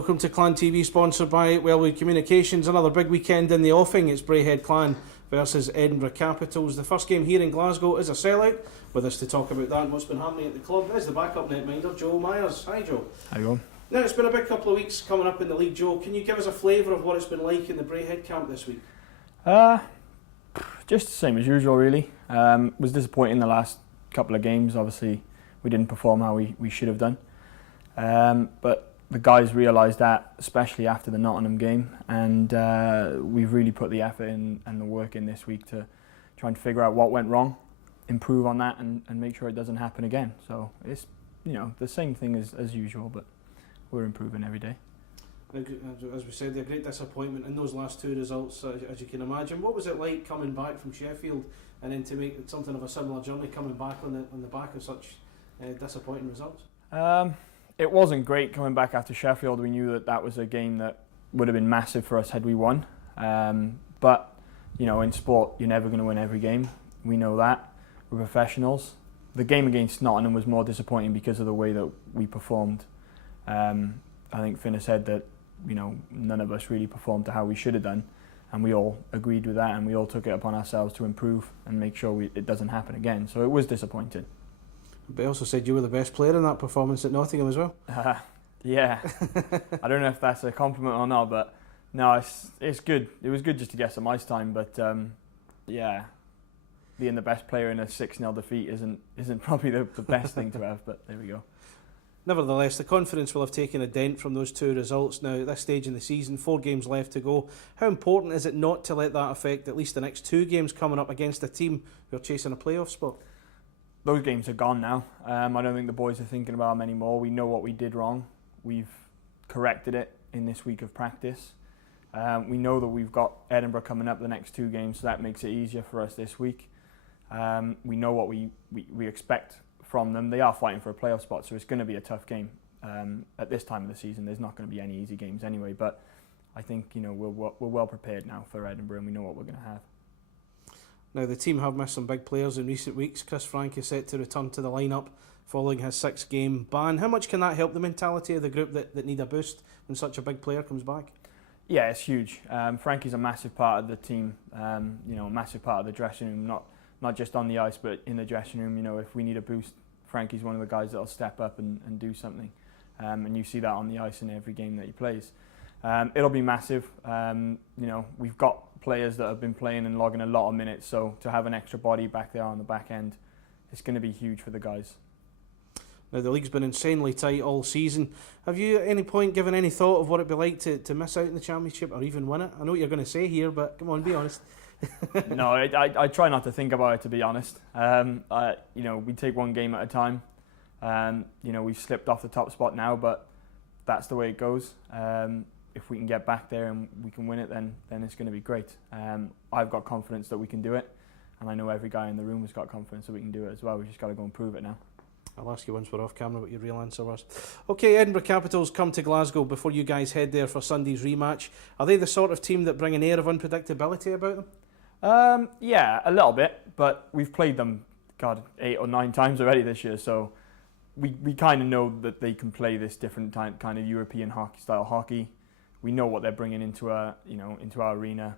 Welcome to Clan TV, sponsored by Wellwood Communications. Another big weekend in the offing. It's Braehead Clan versus Edinburgh Capitals. The first game here in Glasgow is a sellout. With us to talk about that and what's been happening at the club is the backup netminder, Joe Myers. Hi, Joe. How you going? Now, it's been a big couple of weeks coming up in the league, Joe. Can you give us a flavour of what it's been like in the Braehead camp this week? Just the same as usual, really. Was disappointing the last couple of games. Obviously, we didn't perform how we should have done. But the guys realised that, especially after the Nottingham game, and we've really put the effort in and the work in this week to try and figure out what went wrong, improve on that, and make sure it doesn't happen again. So it's the same thing as usual, but we're improving every day. As we said, a great disappointment in those last two results, as you can imagine. What was it like coming back from Sheffield and then to make something of a similar journey, coming back on the back of such disappointing results? It wasn't great coming back after Sheffield. We knew that was a game that would have been massive for us had we won. But in sport, you're never going to win every game. We know that. We're professionals. The game against Nottingham was more disappointing because of the way that we performed. I think Finn said that none of us really performed to how we should have done, and we all agreed with that, and we all took it upon ourselves to improve and make sure it doesn't happen again. So it was disappointing. But I also said you were the best player in that performance at Nottingham as well. Yeah. I don't know if that's a compliment or not, but no, it's good. It was good just to get some ice time, but yeah, being the best player in a 6-0 defeat isn't probably the best thing to have, but there we go. Nevertheless, the confidence will have taken a dent from those two results. Now, at this stage in the season, 4 games left to go. How important is it not to let that affect at least the next 2 games coming up against a team who are chasing a playoff spot? Those games are gone now. I don't think the boys are thinking about them anymore. We know what we did wrong. We've corrected it in this week of practice. We know that we've got Edinburgh coming up the next 2 games, so that makes it easier for us this week. We know what we expect from them. They are fighting for a playoff spot, so it's going to be a tough game. At this time of the season, there's not going to be any easy games anyway, but I think we're well prepared now for Edinburgh, and we know what we're going to have. Now, the team have missed some big players in recent weeks. Chris Frank is set to return to the lineup following his 6-game ban. How much can that help the mentality of the group that need a boost when such a big player comes back? Yeah, it's huge. Frankie's a massive part of the team, a massive part of the dressing room, not just on the ice, but in the dressing room. If we need a boost, Frankie's one of the guys that'll step up and do something. And you see that on the ice in every game that he plays. It'll be massive. We've got players that have been playing and logging a lot of minutes, so to have an extra body back there on the back end, it's going to be huge for the guys. Now, the league's been insanely tight all season. Have you at any point given any thought of what it'd be like to miss out in the championship or even win it? I know what you're going to say here, but come on, be honest. No, I try not to think about it, to be honest. We take one game at a time. We've slipped off the top spot now, but that's the way it goes. If we can get back there and we can win it, then it's going to be great. I've got confidence that we can do it, and I know every guy in the room has got confidence that we can do it as well. We've just got to go and prove it now. I'll ask you once we're off camera what your real answer was. Okay, Edinburgh Capitals come to Glasgow before you guys head there for Sunday's rematch. Are they the sort of team that bring an air of unpredictability about them? Yeah, a little bit, but we've played them, 8 or 9 times already this year, so we kind of know that they can play this different kind of European style hockey. We know what they're bringing into our arena.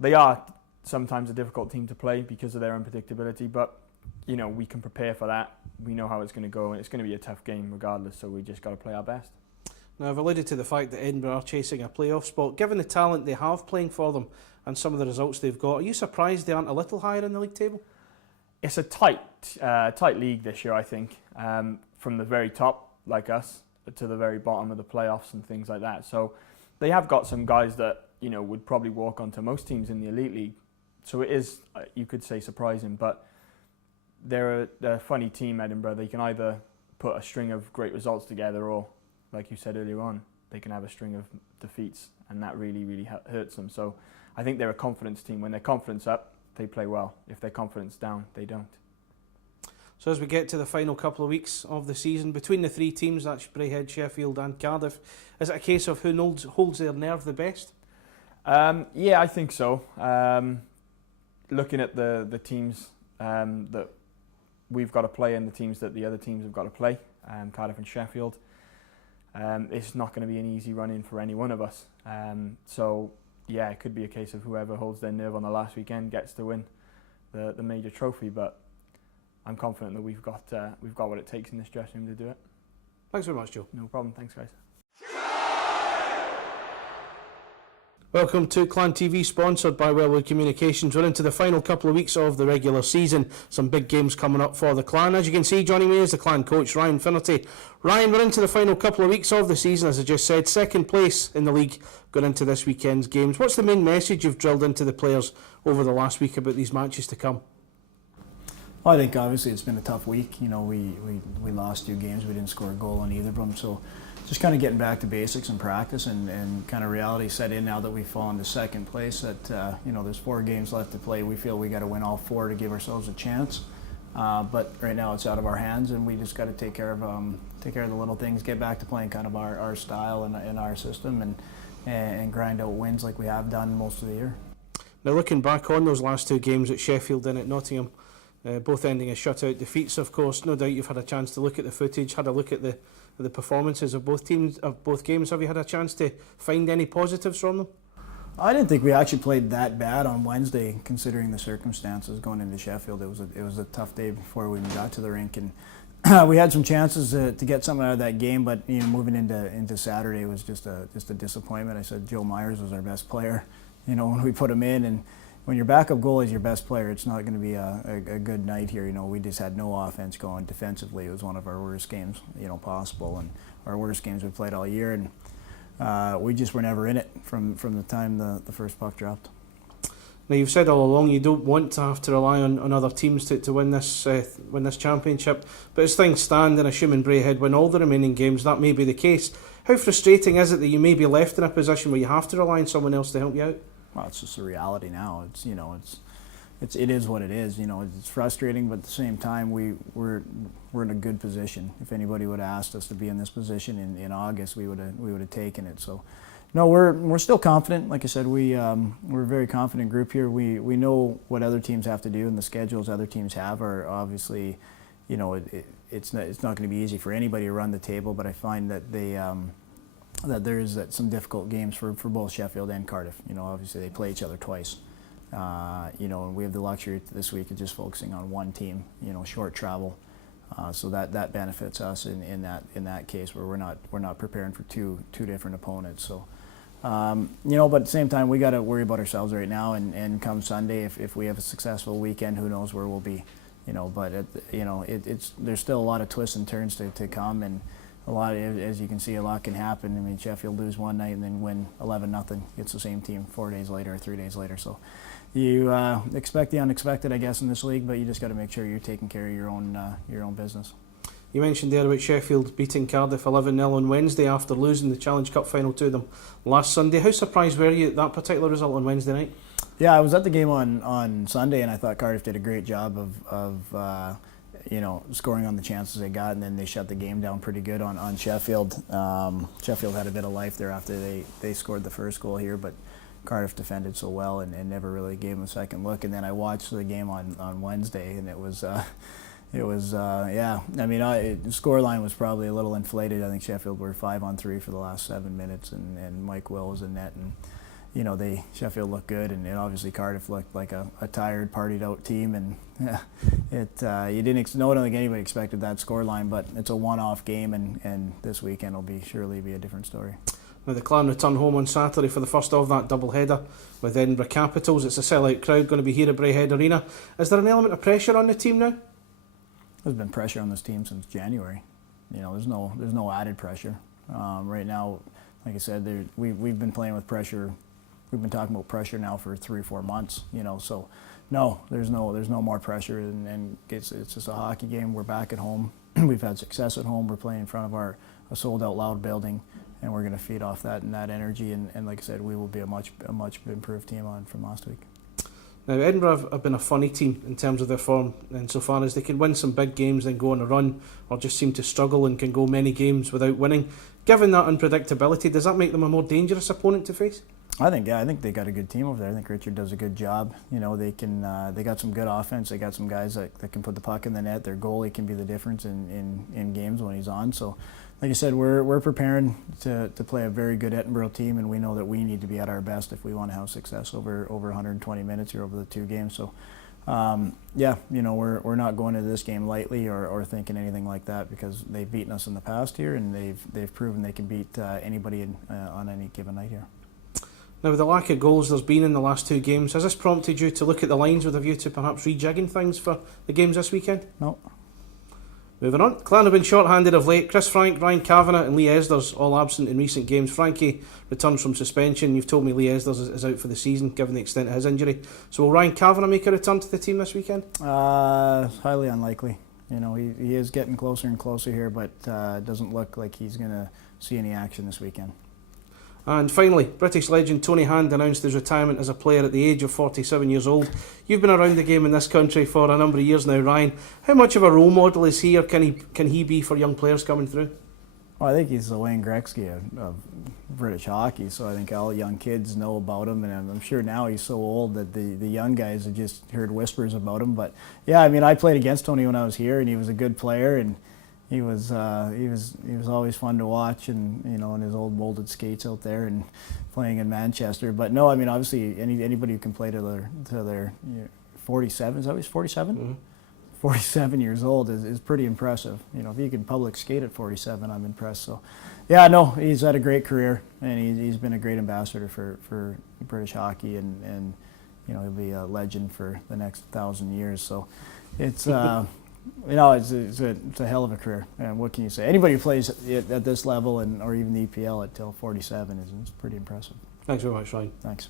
They are sometimes a difficult team to play because of their unpredictability, but we can prepare for that. We know how it's going to go, and it's going to be a tough game regardless, so we just got to play our best. Now, I've alluded to the fact that Edinburgh are chasing a playoff spot. Given the talent they have playing for them and some of the results they've got, are you surprised they aren't a little higher in the league table? It's a tight league this year, I think, from the very top, like us, to the very bottom of the playoffs and things like that. So they have got some guys that would probably walk onto most teams in the elite league. So it is, you could say, surprising, but they're a funny team, Edinburgh. They can either put a string of great results together, or, like you said earlier on, they can have a string of defeats, and that really, really hurts them. So I think they're a confidence team. When their confidence up, they play well. If their confidence down, they don't. So as we get to the final couple of weeks of the season, between the 3 teams, that's Braehead, Sheffield and Cardiff, is it a case of who holds their nerve the best? Yeah, I think so. Looking at the teams that we've got to play and the teams that the other teams have got to play, Cardiff and Sheffield, it's not going to be an easy run-in for any one of us. So yeah, it could be a case of whoever holds their nerve on the last weekend gets to win the major trophy. But I'm confident that we've got what it takes in this dressing room to do it. Thanks very much, Joe. No problem. Thanks, guys. Welcome to Clan TV, sponsored by Wellwood Communications. We're into the final couple of weeks of the regular season. Some big games coming up for the Clan. As you can see, joining me is the Clan coach, Ryan Finnerty. Ryan, we're into the final couple of weeks of the season, as I just said. Second place in the league going into this weekend's games. What's the main message you've drilled into the players over the last week about these matches to come? Well, I think obviously it's been a tough week. You know, we lost 2 games. We didn't score a goal on either of them. So just kind of getting back to basics and practice, and kind of reality set in now that we've fallen to second place. That you know, there's 4 games left to play. We feel we got to win all 4 to give ourselves a chance. But right now it's out of our hands, and we just got to take care of the little things, get back to playing kind of our style and our system, and grind out wins like we have done most of the year. Now, looking back on those last 2 games at Sheffield and at Nottingham, both ending as shutout defeats, of course. No doubt you've had a chance to look at the footage, had a look at the performances of both teams, of both games. Have you had a chance to find any positives from them? I didn't think we actually played that bad on Wednesday, considering the circumstances going into Sheffield. It was a tough day before we even got to the rink, and we had some chances to get something out of that game. But you know, moving into Saturday was just a disappointment. I said Joe Myers was our best player. You know, when we put him in, and when your backup goalie is your best player, it's not going to be a good night here. You know, we just had no offense going defensively. It was one of our worst games, you know, possible, and our worst games we played all year. And we just were never in it from the time the first puck dropped. Now, you've said all along you don't want to have to rely on other teams to win this championship, but as things stand, and assuming Braehead win all the remaining games, that may be the case. How frustrating is it that you may be left in a position where you have to rely on someone else to help you out? Well, it's just a reality now. It is what it is. You know, it's frustrating, but at the same time, we're in a good position. If anybody would have asked us to be in this position in August, we would have taken it. So, no, we're still confident. Like I said, we're a very confident group here. We know what other teams have to do, and the schedules other teams have are obviously, you know, it's not going to be easy for anybody to run the table. But I find that that there is some difficult games for both Sheffield and Cardiff. You know, obviously they play each other twice. You know, and we have the luxury this week of just focusing on one team. You know, short travel, so that benefits us in that case where we're not preparing for two different opponents. So, you know, but at the same time we got to worry about ourselves right now. And come Sunday, if we have a successful weekend, who knows where we'll be. You know, but there's still a lot of twists and turns to come, and a lot, as you can see, a lot can happen. I mean, Sheffield lose one night and then win 11-0 against the same team 4 days later or 3 days later. So you expect the unexpected, I guess, in this league, but you just got to make sure you're taking care of your own business. You mentioned there about Sheffield beating Cardiff 11-0 on Wednesday after losing the Challenge Cup final to them last Sunday. How surprised were you at that particular result on Wednesday night? Yeah, I was at the game on Sunday, and I thought Cardiff did a great job of you know, scoring on the chances they got, and then they shut the game down pretty good on Sheffield. Sheffield had a bit of life there after they scored the first goal here, but Cardiff defended so well and never really gave them a second look. And then I watched the game on Wednesday, and it was yeah. I mean, the scoreline was probably a little inflated. I think Sheffield were 5-on-3 for the last 7 minutes, and Mike Will was in net, and you know, Sheffield looked good, and obviously Cardiff looked like a tired, partied out team, and you didn't know. I don't think anybody expected that scoreline, but it's a one-off game, and this weekend will surely be a different story. Now the Clan return home on Saturday for the first of that double-header with Edinburgh Capitals. It's a sell-out crowd going to be here at Braehead Arena. Is there an element of pressure on the team now? There's been pressure on this team since January. You know, there's no added pressure. Right now, like I said, we've been playing with pressure. We've been talking about pressure now for 3 or 4 months, you know. So, no, there's no more pressure, and it's just a hockey game. We're back at home. We've had success at home. We're playing in front of a sold-out loud building, and we're going to feed off that and that energy. And like I said, we will be a much improved team from last week. Now, Edinburgh have been a funny team in terms of their form, insofar as they can win some big games, then go on a run, or just seem to struggle and can go many games without winning. Given that unpredictability, does that make them a more dangerous opponent to face? I think they got a good team over there. I think Richard does a good job. You know, they got some good offense. They got some guys that can put the puck in the net. Their goalie can be the difference in games when he's on. So like I said, we're preparing to play a very good Edinburgh team, and we know that we need to be at our best if we want to have success over 120 minutes here over the 2 games. So, yeah, you know, we're not going into this game lightly or thinking anything like that, because they've beaten us in the past here, and they've proven they can beat anybody on any given night here. Now, with the lack of goals there's been in the last 2 games, has this prompted you to look at the lines with a view to perhaps rejigging things for the games this weekend? No. Moving on, Clan have been short-handed of late. Chris Frank, Ryan Kavanagh and Lee Esders all absent in recent games. Frankie returns from suspension. You've told me Lee Esders is out for the season, given the extent of his injury. So will Ryan Kavanagh make a return to the team this weekend? Highly unlikely. You know, he is getting closer and closer here, but it doesn't look like he's going to see any action this weekend. And finally, British legend Tony Hand announced his retirement as a player at the age of 47 years old. You've been around the game in this country for a number of years now, Ryan. How much of a role model is he, or can he be for young players coming through? Well, I think he's the Wayne Gretzky of British hockey, so I think all young kids know about him, and I'm sure now he's so old that the young guys have just heard whispers about him. But yeah, I mean, I played against Tony when I was here, and he was a good player, and he was always fun to watch, and you know, in his old molded skates out there and playing in Manchester. But no, I mean, obviously anybody who can play to their 47, is that he's 47? Mm-hmm. 47 years old is pretty impressive. You know, if he can public skate at 47, I'm impressed. So, yeah, no, he's had a great career, and he's been a great ambassador for British hockey, and you know, he'll be a legend for the next 1,000 years. So, it's. You know, it's a hell of a career, and what can you say? Anybody who plays at this level, or even the EPL until 47 is pretty impressive. Thanks very much, Ryan. Thanks.